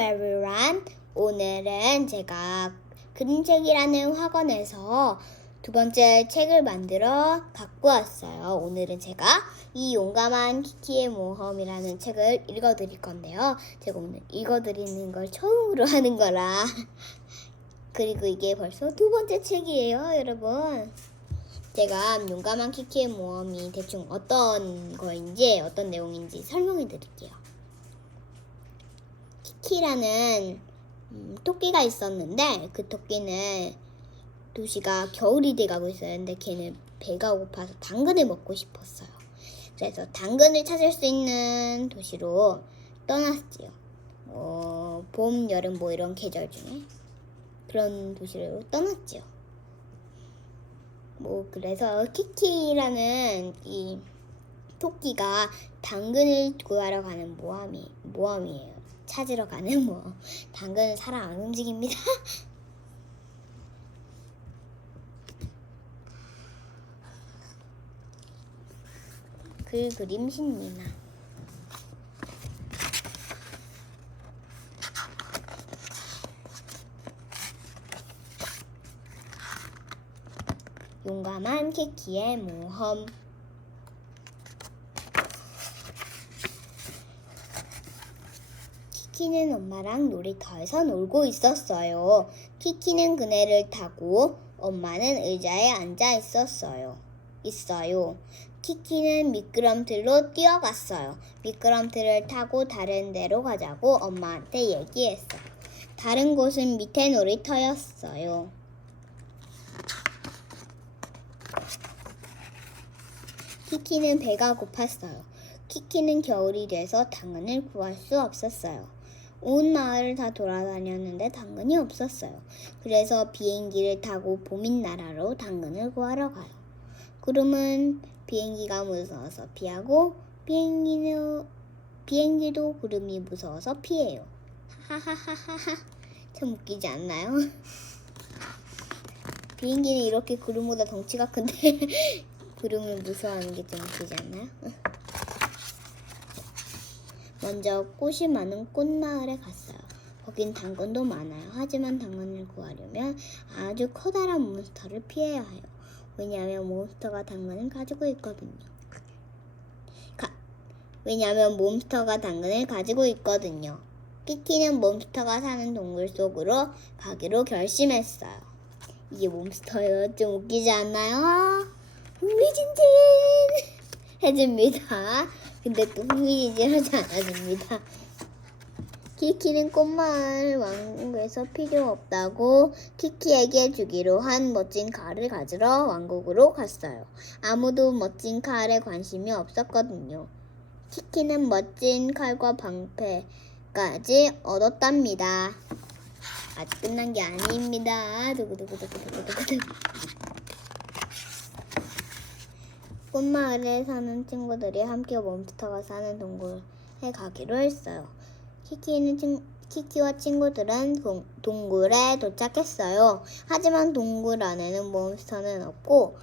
everyone. 오늘은 제가 그림책이라는 학원에서 두 번째 책을 만들어 갖고 왔어요. 오늘은 제가 이 용감한 키키의 모험이라는 책을 읽어 드릴 건데요. 제가 오늘 읽어 드리는 걸 처음으로 하는 거라. 그리고 이게 벌써 두 번째 책이에요, 여러분. 제가 용감한 키키의 모험이 대충 어떤 거인지, 어떤 내용인지 설명해 드릴게요. 키키라는 음, 토끼가 있었는데 그 토끼는 도시가 겨울이 돼가고. 근데 걔는 배가 고파서 당근을 먹고 싶었어요. 그래서 당근을 찾을 수 있는 도시로 떠났지요. 어, 봄, 여름 뭐 이런 계절 중에 그런 도시로 떠났지요. 뭐 그래서 키키라는 이 토끼가 당근을 구하러 가는 모함이 모험이에요. 찾으러 가는 모험. 당근은 사람 안 움직입니다. 글 그림 신미나 용감한 키키의 모험 키키는 엄마랑 놀이터에서 놀고 있었어요. 키키는 그네를 타고 엄마는 의자에 앉아 있었어요. 있어요. 키키는 미끄럼틀로 뛰어갔어요. 미끄럼틀을 타고 다른 데로 가자고 엄마한테 얘기했어요. 다른 곳은 밑에 놀이터였어요. 키키는 배가 고팠어요. 키키는 겨울이 돼서 당근을 구할 수 없었어요. 온 마을을 다 돌아다녔는데 당근이 없었어요. 그래서 비행기를 타고 보민 나라로 당근을 구하러 가요. 구름은 비행기가 무서워서 피하고 비행기는 비행기도 구름이 무서워서 피해요. 하하하하하. 참 웃기지 않나요? 비행기는 이렇게 구름보다 덩치가 큰데 구름을 무서워하는 게 좀 웃기지 않나요? 먼저 꽃이 많은 꽃마을에 갔어요. 거긴 당근도 많아요. 하지만 당근을 구하려면 아주 커다란 몬스터를 피해야 해요. 왜냐하면 몬스터가 당근을 가지고 있거든요. 가- 왜냐하면 몬스터가 당근을 가지고 있거든요. 키키는 몬스터가 사는 동굴 속으로 가기로 결심했어요. 이게 몬스터예요. 좀 웃기지 않나요? 흥미진진 해줍니다. 근데 또 흥미진진 하지 않아줍니다. 키키는 꽃마을 왕국에서 필요 없다고 키키에게 주기로 한 멋진 칼을 가지러 왕국으로 갔어요. 아무도 멋진 칼에 관심이 없었거든요. 키키는 멋진 칼과 방패까지 얻었답니다. 아직 끝난 게 아닙니다. 두구두구두구두구두구. 꽃마을에 사는 친구들이 함께 몬스터가 사는 동굴에 가기로 했어요. 키키는 친, 키키와 친구들은 동, 동굴에 도착했어요. 하지만 동굴 안에는 몬스터는 없고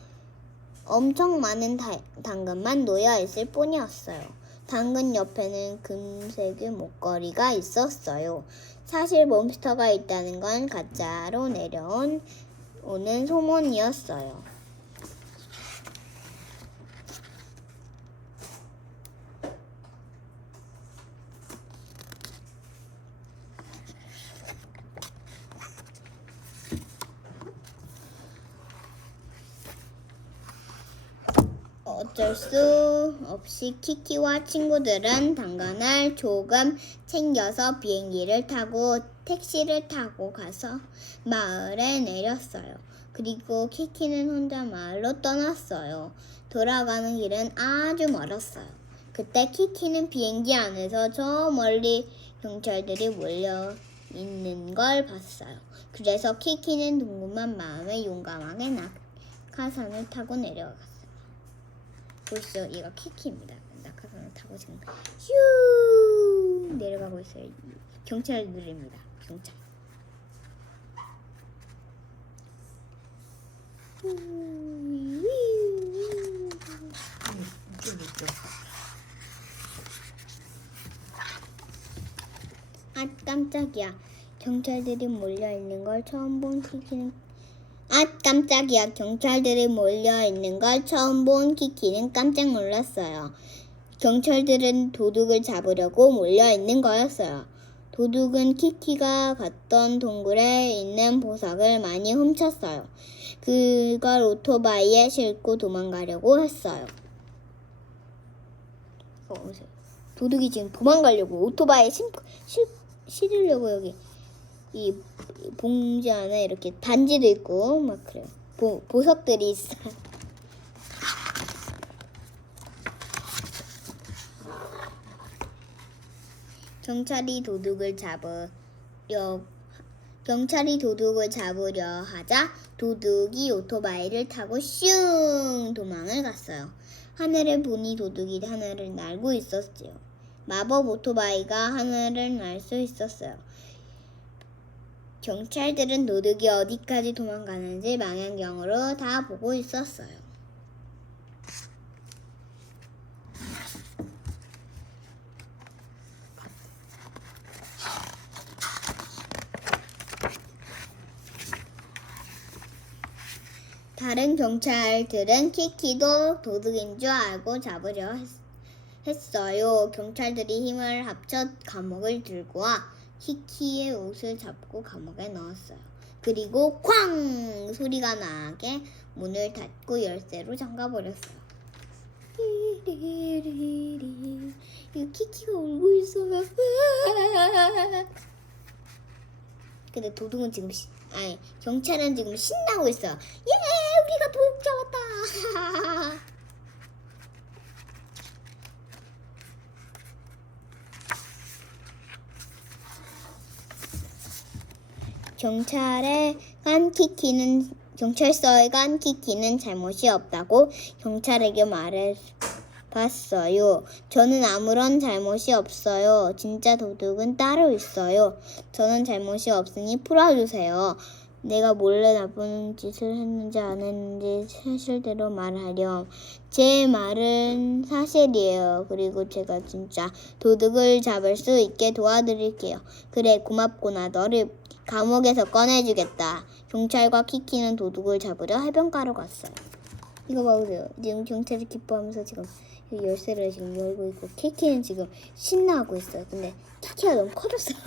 엄청 많은 다- 당근만 놓여 있을 뿐이었어요. 당근 옆에는 금색의 목걸이가 있었어요. 사실 몬스터가 있다는 건 가짜로 내려온 오는 소문이었어요. 어쩔 수 없이 키키와 친구들은 당근을 조금 챙겨서 비행기를 타고 택시를 타고 가서 마을에 내렸어요. 그리고 키키는 혼자 마을로 떠났어요. 돌아가는 길은 아주 멀었어요. 그때 키키는 비행기 안에서 저 멀리 경찰들이 몰려 있는 걸 봤어요. 그래서 키키는 궁금한 마음에 용감하게 낙하산을 타고 내려갔어요. 보시죠. 얘가 키키입니다. 낙하산을 타고 지금 휴 내려가고 있어요. 경찰들입니다. 경찰. 아 깜짝이야. 경찰들이 몰려 있는 걸 처음 본 키키는 아 깜짝이야. 경찰들이 몰려 있는 걸 처음 본 키키는 깜짝 놀랐어요. 경찰들은 도둑을 잡으려고 몰려 있는 거였어요. 도둑은 키키가 갔던 동굴에 있는 보석을 많이 훔쳤어요. 그걸 오토바이에 싣고 도망가려고 했어요. 어. 도둑이 지금 도망가려고 오토바이에 실, 실, 실으려고 여기 이 봉지 안에 이렇게 반지도 있고 막 그래요. 보, 보석들이 있어요. 경찰이 도둑을 잡으려 경찰이 도둑을 잡으려 하자 도둑이 오토바이를 타고 슝 도망을 갔어요. 하늘을 보니 도둑이 하늘을 날고 있었지요. 마법 오토바이가 하늘을 날 수 있었어요. 경찰들은 도둑이 어디까지 도망가는지 망원경으로 다 보고 있었어요. 다른 경찰들은 키키도 도둑인 줄 알고 잡으려 했, 했어요. 경찰들이 힘을 합쳐 감옥을 들고 와 키키의 옷을 잡고 감옥에 넣었어요. 그리고 쾅 소리가 나게 문을 닫고 열쇠로 잠가버렸어요. 이 키키가 울고 있어요. 근데 도둑은 지금 시, 아니 경찰은 지금 신나고 있어요. 예, 우리가 도둑 잡았다. 경찰에 간 키키는 경찰서에 간 키키는 잘못이 없다고 경찰에게 말해 봤어요. 저는 아무런 잘못이 없어요. 진짜 도둑은 따로 있어요. 저는 잘못이 없으니 풀어주세요. 내가 몰래 나쁜 짓을 했는지 안 했는지 사실대로 말하렴. 제 말은 사실이에요. 그리고 제가 진짜 도둑을 잡을 수 있게 도와드릴게요. 그래, 고맙구나. 너를 감옥에서 꺼내주겠다. 경찰과 키키는 도둑을 잡으려 해변가로 갔어요. 이거 봐보세요. 지금 경찰이 기뻐하면서 지금 이 열쇠를 지금 열고 있고 키키는 지금 신나하고 있어요. 근데 키키가 너무 커졌어요.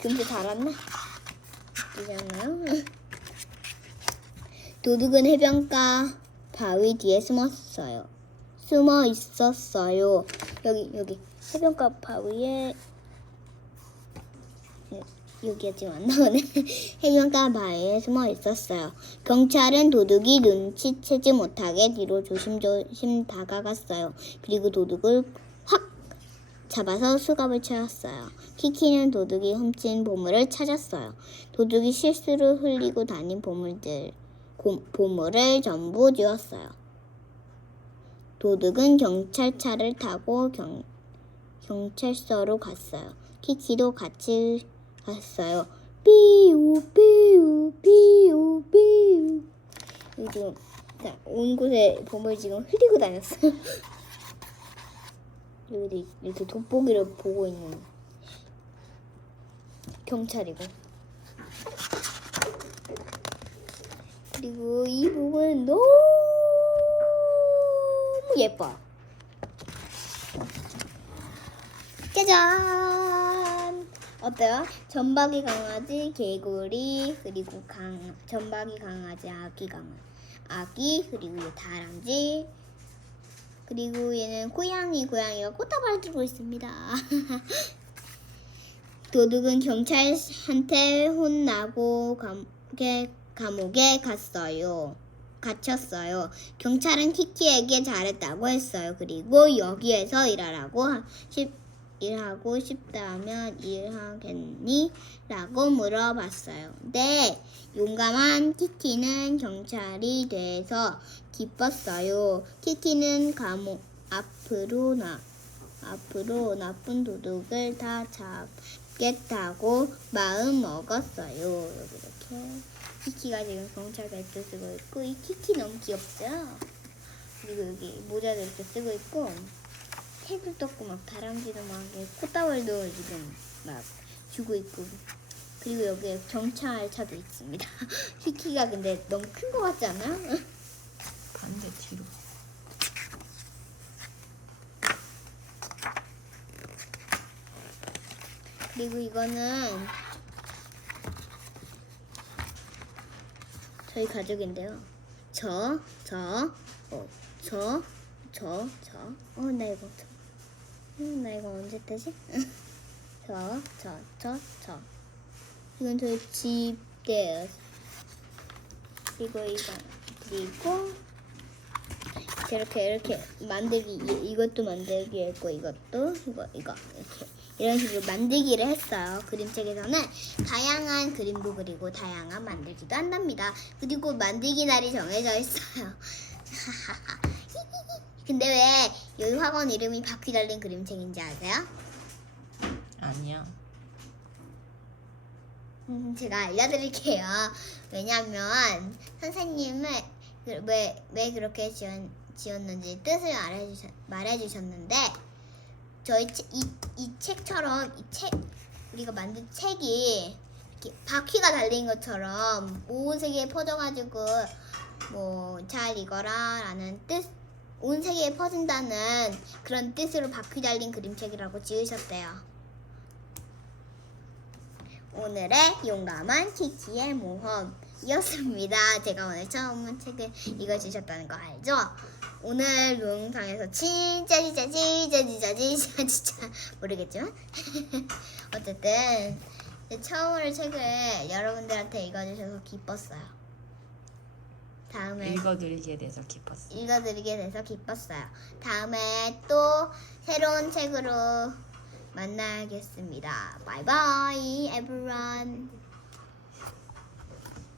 금세 달았나? 웃기지 않나요? 도둑은 해변가 바위 뒤에 숨었어요. 숨어 있었어요. 여기 여기 해변가 바위에 여기가 지금 안 나오네. 해변가 바위에 숨어 있었어요. 경찰은 도둑이 눈치채지 못하게 뒤로 조심조심 다가갔어요. 그리고 도둑을 확 잡아서 수갑을 채웠어요. 키키는 도둑이 훔친 보물을 찾았어요. 도둑이 실수로 흘리고 다닌 보물들, 고- 보물을 전부 주었어요. 도둑은 경찰차를 타고 경, 경찰서로 갔어요. 키키도 같이 갔어요. 삐우 삐우 삐우 삐우 자, 온 곳에 보물 지금 흘리고 다녔어요. 여기 이렇게 돋보기를 보고 있는 경찰이고 그리고 이 부분 너무 예뻐. 짜잔! 어때요? 전박이 강아지, 개구리, 그리고 강 전박이 강아지, 아기 강아지, 아기 그리고 얘 다람쥐, 그리고 얘는 고양이, 고양이가 꽃다발 들고 있습니다. 도둑은 경찰한테 혼나고 감옥에, 감옥에 갔어요. 갇혔어요. 경찰은 키키에게 잘했다고 했어요. 그리고 여기에서 일하라고 하- 싶, 일하고 싶다면 일하겠니? 라고 물어봤어요. 네, 용감한 키키는 경찰이 돼서 기뻤어요. 키키는 감옥 앞으로 나 앞으로 나쁜 도둑을 다 잡겠다고 마음 먹었어요. 여기 이렇게 키키가 지금 경찰 벨트 쓰고 있고 이 키키 너무 귀엽죠? 그리고 여기 모자도 이렇게 쓰고 있고 테이블 떴고 막 다람쥐도 막 콧다발도 지금 막 주고 있고 그리고 여기에 경찰차도 있습니다. 키키가 근데 너무 큰 것 같지 않아? 반대 뒤로. 그리고 이거는 저희 가족인데요. 저, 저, 어, 저, 저, 저. 어, 나 이거, 저. 음, 나 이거 언제 뜨지? 저, 저, 저, 저. 이건 저희 집대예요. 그리고 이거, 그리고 이렇게 이렇게 만들기 이- 이것도 만들기 했고 이것도 이거 이거 이렇게 이런 식으로 만들기를 했어요. 그림책에서는 다양한 그림도 그리고 다양한 만들기도 한답니다. 그리고 만들기 날이 정해져 있어요. 근데 왜 여기 학원 이름이 바퀴 달린 그림책인지 아세요? 아니야. 음, 제가 알려드릴게요. 왜냐면 선생님은 그- 왜, 왜 그렇게 지었, 지었는지 뜻을 말해주셨, 말해주셨는데 저희 책- 이, 이 책처럼 이 책 우리가 만든 책이 이렇게 바퀴가 달린 것처럼 온 세계에 퍼져가지고 뭐 잘 읽어라 라는 뜻, 온 세계에 퍼진다는 그런 뜻으로 바퀴 달린 그림책이라고 지으셨대요. 오늘의 용감한 키키의 모험이었습니다. 제가 오늘 처음 책을 읽어주셨다는 거 알죠? 오늘 영상에서 진짜 진짜 진짜 진짜 진짜 진짜 모르겠지만 어쨌든 처음으로 책을 여러분들한테 읽어주셔서 기뻤어요. 다음에 읽어드리게 돼서 기뻤어. 읽어드리게 돼서 기뻤어요. 다음에 또 새로운 책으로 만나겠습니다. Bye, everyone.